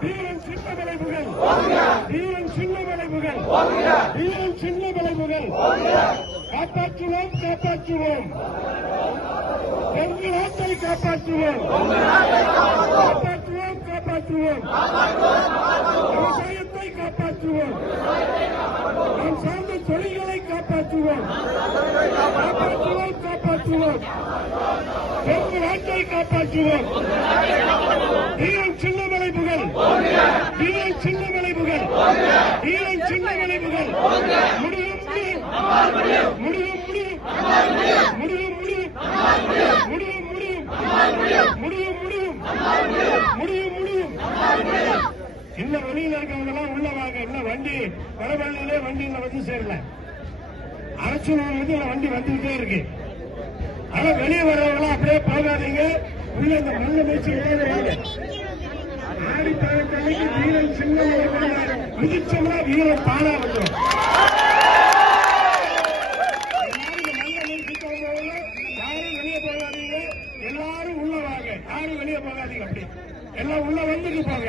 வீரன் சின்ன விளைவுகள் வீரன் சின்ன விளைவுகள் வீரன் சின்ன விளைவுகள் காப்பாற்றுவோம் காப்பாற்றுவோம் எங்கள் நாட்டை காப்பாற்றுவோம் காப்பாற்றுவோம் காப்பாற்றுவோம் விவசாயத்தை காப்பாற்றுவோம் நாம் சார்ந்த தொழில்களை காப்பாற்றுவோம். காப்பாற்றுவோம் காப்பாற்றுவோம். எங்கள் நாட்டை காப்பாற்றுவோம். ஈழம் சின்ன விளைவுகள் ஈழம் சின்ன விளைவுகள் ஈழம் சின்ன விளைவுகள் முடியும் முடியும். முடியும் முடியும். முடியும் முடியும். முடியும் முடியும். முடியும் முடியும். முடியும் முடியும். இந்த வெளியில இருக்கிறவங்க எல்லாம் உள்ள வந்து வண்டி வடபள்ளியிலே வண்டி வந்து சேரல. அரசூர் வந்து வண்டி வந்துகிட்டே இருக்கு. ஆனா வெளியே வரவங்களாம் அப்படியே போகாதீங்க. உள்ள இந்த மண்ணை மேய்ச்சி ஏழு ஆடி தகத்தலைக்கு வீரன் சின்ன மிதிச்சோம்னா வீரன் பாலா வந்துடும் எல்லாரும் உள்ள வாங்க. யாரும் வெளியே போகாதீங்க அப்படி. எல்லாம் உள்ள வந்துட்டு போங்க.